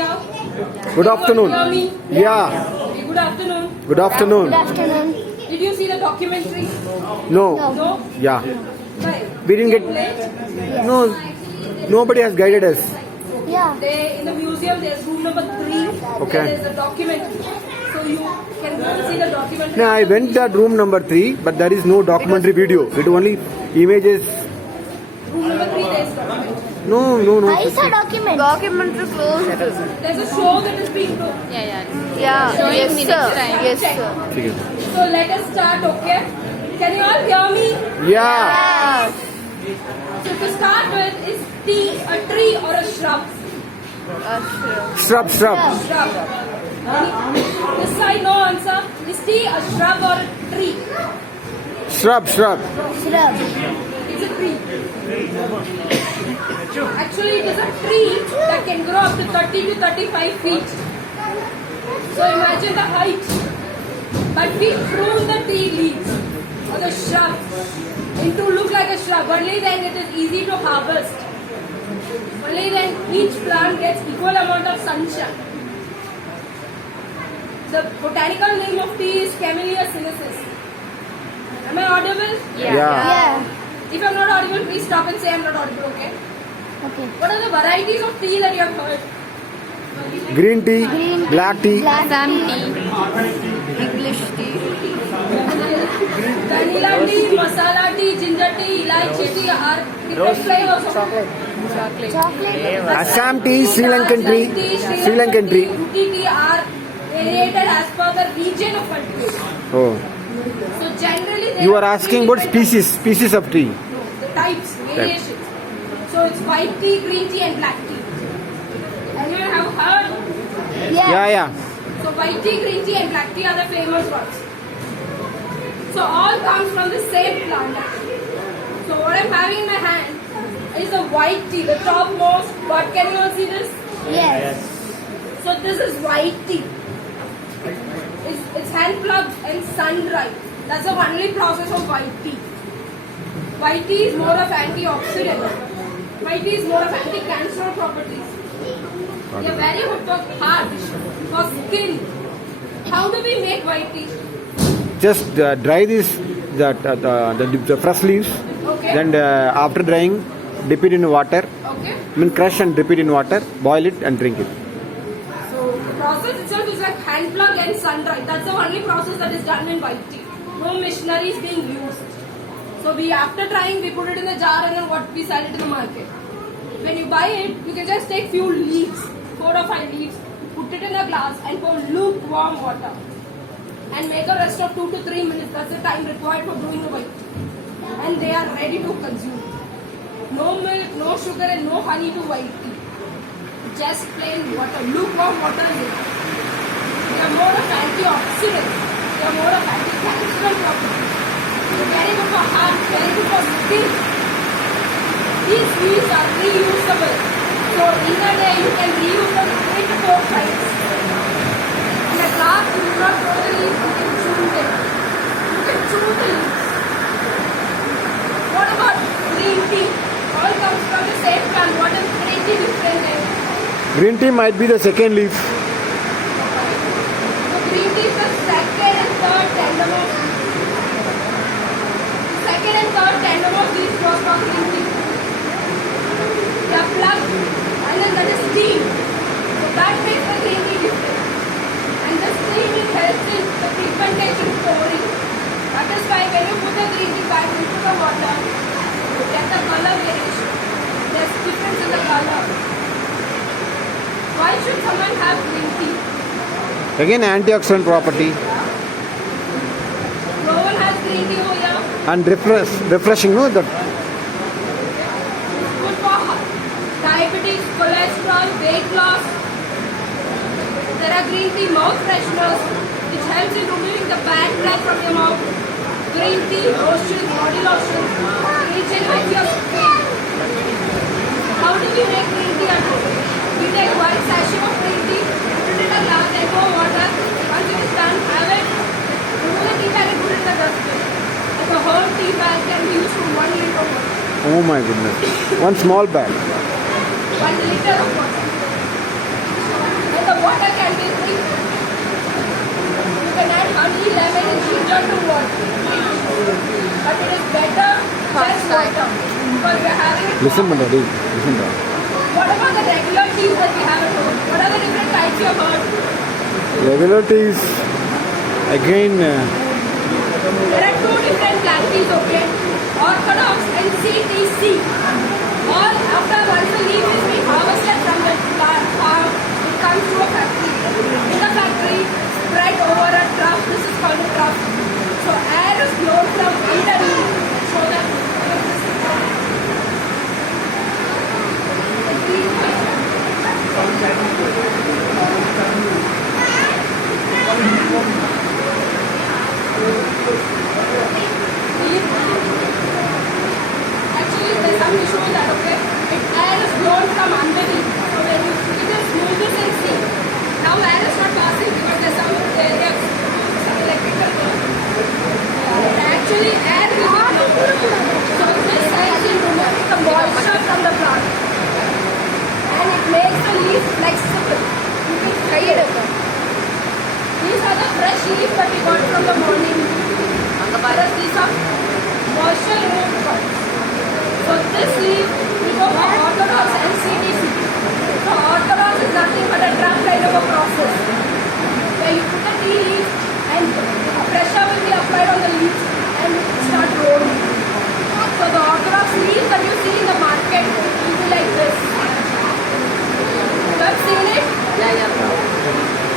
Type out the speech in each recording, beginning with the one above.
everybody out? Good afternoon. Can you hear me? Yeah. Okay, good afternoon. Good afternoon. Good afternoon. Did you see the documentary? No. No? Yeah. Why? We didn't get. Late? No. Nobody has guided us. Yeah. They, in the museum, there's room number 3. Okay. There's a documentary. So you can go and see the documentary. No, I went at room number 3, but there is no documentary video. It only images. Room number 3, there's documentary. No. I saw document. Documentary closed. There's a show that is being done. Yeah. Showing Yes, me sir. next time. Yes, Check. sir. ठीक है. So let us start, okay? Can you all hear me? Yeah. So to start with, is tea a tree or a shrub? Shrub. Shrub. This side, no answer. Is tea a shrub or a tree? Shrub. Shrub. It's a tree. Actually, it is a tree that can grow up to 30 to 35 feet. So imagine the height. But we prune the tree leaves or the shrub into look like a shrub. Only then it is easy to harvest. Only then each plant gets equal amount of sunshine. The botanical name of tea is Camellia sinensis. Am I audible? Yeah. If I'm not audible, please stop and say I'm not audible, okay? Okay. What are the varieties of tea that you have heard? Green tea. Green Black tea. Black Assam tea. tea. English tea. Vanilla tea, masala tea, ginger tea, elaichi tea are different flavors of Chocolate. Chocolate. Assam tea. Sri Lankan tea. Sri Lankan tea. Uti tea are variated as per the region of cultivation. Oh. So generally they You are asking about species of tea. The types, variations. So it's white tea, green tea and black tea. Anyone have heard? Yeah. So white tea, green tea and black tea are the famous ones. So all comes from the same plant actually. So what I'm having in my hand is a white tea, the topmost. But can you all see this? Yes. So this is white tea. It's hand plucked and sun dried. That's the only process of white tea. White tea is more of antioxidant. White tea is more of anti-cancer properties. They are very good for heart, for skin. How do we make white tea? Just dry the fresh leaves. Okay. Then after drying, dip it in water. Okay. Crush and dip it in water. Boil it and drink it. So the process itself is like hand plug and sun dry. That's the only process that is done in white tea. No machinery is being used. So we after drying we put it in the jar and then what we sell it in the market. When you buy it, you can just take few leaves, 4 or 5 leaves, put it in a glass and pour lukewarm water. And make a rest of 2 to 3 minutes. That's the time required for doing the white tea. And they are ready to consume. No milk, no sugar and no honey to white tea. Just plain water, lukewarm water is it. They are more of antioxidants. They are more of anti-cancer properties. They're very good for heart, very good for skin. These leaves are reusable. So in a day you can reuse them 3 to 4 times. In a glass you do not throw the leaves, you can chew them. You can chew the leaves. What about green tea? All comes from the same plant. What is green tea different in? Green tea might be the second leaf. So green tea is the second and third tendermost. Second and third tendermost leaves grows from green tea. They are plucked and then that is steam. So that makes the green tea different. And the steaming helps in the pigmentation pouring. That is why when you put the green tea back into the water, you get the color variation. There's difference in the color. Why should someone have green tea? Again, antioxidant property No one has green tea over here. and refreshing. No, that It's good for diabetes, cholesterol, weight loss. There are green tea mouth fresheners which helps in removing the bad breath from your mouth. Green tea lotion, body lotion, regenerates your skin. How do we make green tea at home? We take 1 sachet of green tea, put it in a glass and pour water. Once it is done, have it, remove the tea bag and put it in the dustbin. The whole tea bag can be used for 1 liter of water. oh my goodness. One small bag. 1 liter of water. water can be 3. You can add honey, lemon and ginger to water. But it is better just water. Because we are having it. Listen, Mandadi. Listen, bro. What about the regular teas that we have at home? What are the different types you have heard? Regular teas. Again, There are 2 different plant teas, okay? Orthodox and CTC. All after once the leaf is being harvested from the farm, it comes to a factory. In the factory, spread over a trough. This is called a trough. So air is blown from underneath. So that actually there's some issue with that, okay? Air is blown from underneath. So when you move this and see. Now air is not passing because there's some areas, some electrical current. Actually air will be blown. So this actually removes the moisture from the plant. And it makes the leaf flexible. You can try it again. These are the fresh leaves that we got from the morning. Whereas these are moisture removed ones. So this leaf we go for orthodox and CTC. So orthodox is nothing but a drum kind of a process. Where you put the tea leaf and pressure will be applied on the leaves and it will start rolling. So the orthodox leaves that you see in the market will be like this. You have seen it? Yeah.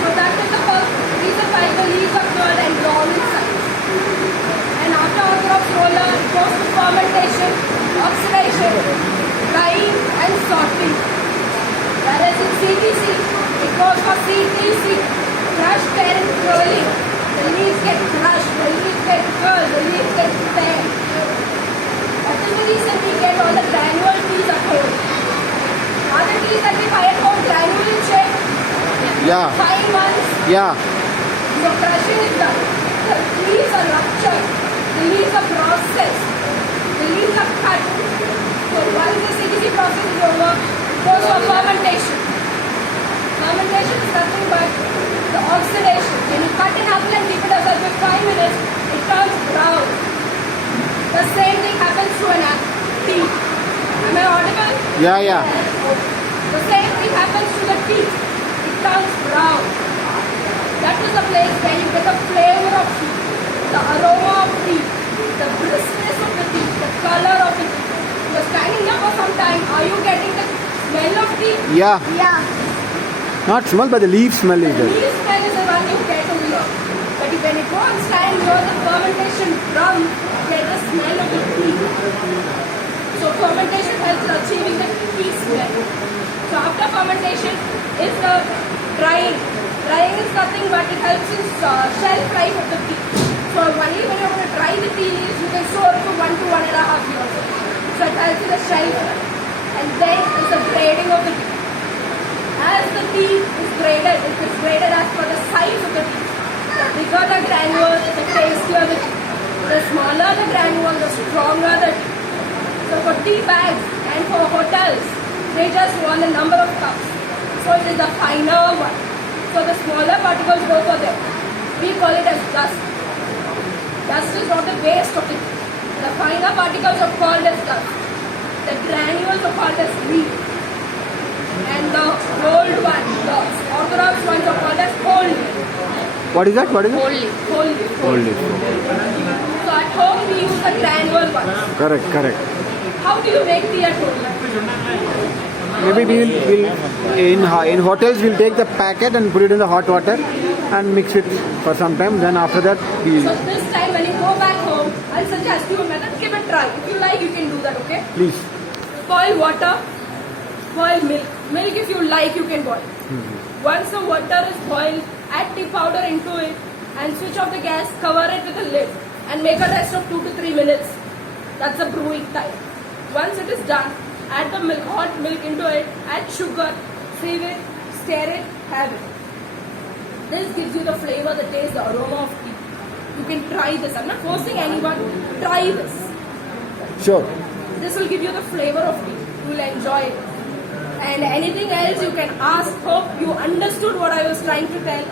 So that is the reason why the leaves are curled and long in size. And after orthodox roller, it goes to fermentation, oxidation, drying and sorting. Whereas in CTC, it goes for CTC, crushed and curling. The leaves get crushed, the leaves get curled, the leaves get pared. That is the reason we get all the granule teas at home. Other teas that we buy at home, granule in shape, yeah, 5 months. yeah. So crushing is done. The leaves are ruptured. The leaves are processed. The leaves are cut. So once the CTC process is over, it goes for fermentation. Fermentation is nothing but the oxidation. When you cut an apple and keep it aside for 5 minutes, it turns brown. The same thing happens to an tea. Am I audible? Yeah. The same thing happens to the tea. It turns brown. That is the place where you get the flavor of tea, the aroma of tea, the briskness of the tea, the color of the tea. You are standing here for some time. Are you getting the smell of tea? Yeah. Yeah. Not smell, but the leaf smell is The there. leaf smell is the one you get over here. But when you go and stand near the fermentation drum, you get the smell of the tea. So fermentation helps in achieving the tea smell. So after fermentation is the drying. Drying is nothing but it helps in shelf life of the tea. So only when you're going to dry the tea leaves, you can store it for 1 to 1.5 years. So it helps in the shelf life. And then is the grading of the tea. As the tea is graded, it is graded as per the size of the tea. The bigger the granule, the tastier the tea. The smaller the granule, the stronger the tea. So for tea bags and for hotels, they just want the number of cups. So it is the finer one. So the smaller particles go for them. We call it as dust. Dust is not the waste of the tea. The finer particles are called as dust. The granules are called as leaf. And the rolled one, the orthodox ones are called as whole leaf. What is that? Whole leaf. Whole leaf. So at home we use the granule ones. Correct. How do you make tea at home? Maybe we'll in hotels we'll take the packet and put it in the hot water and mix it for some time. Then after that we So this time when you go back home, I'll suggest you a method. Give it a try. If you like, you can do that. Okay? please. Boil water. Boil milk. Milk, if you like, you can boil. Once the water is boiled, add tea powder into it and switch off the gas. Cover it with a lid and make a rest of 2 to 3 minutes. That's the brewing time. Once it is done, add the milk, hot milk into it. Add sugar. Sieve it. Stir it. Have it. This gives you the flavor, the taste, the aroma of tea. You can try this. I'm not forcing anyone. Try this. Sure. This will give you the flavor of tea. You will enjoy it. And anything else you can ask. Hope you understood what I was trying to tell.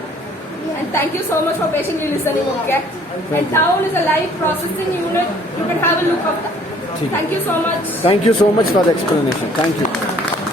And thank you so much for patiently listening, okay? And down is a live processing unit. You can have a look of that. Thank you so much. Thank you so much for the explanation. Thank you.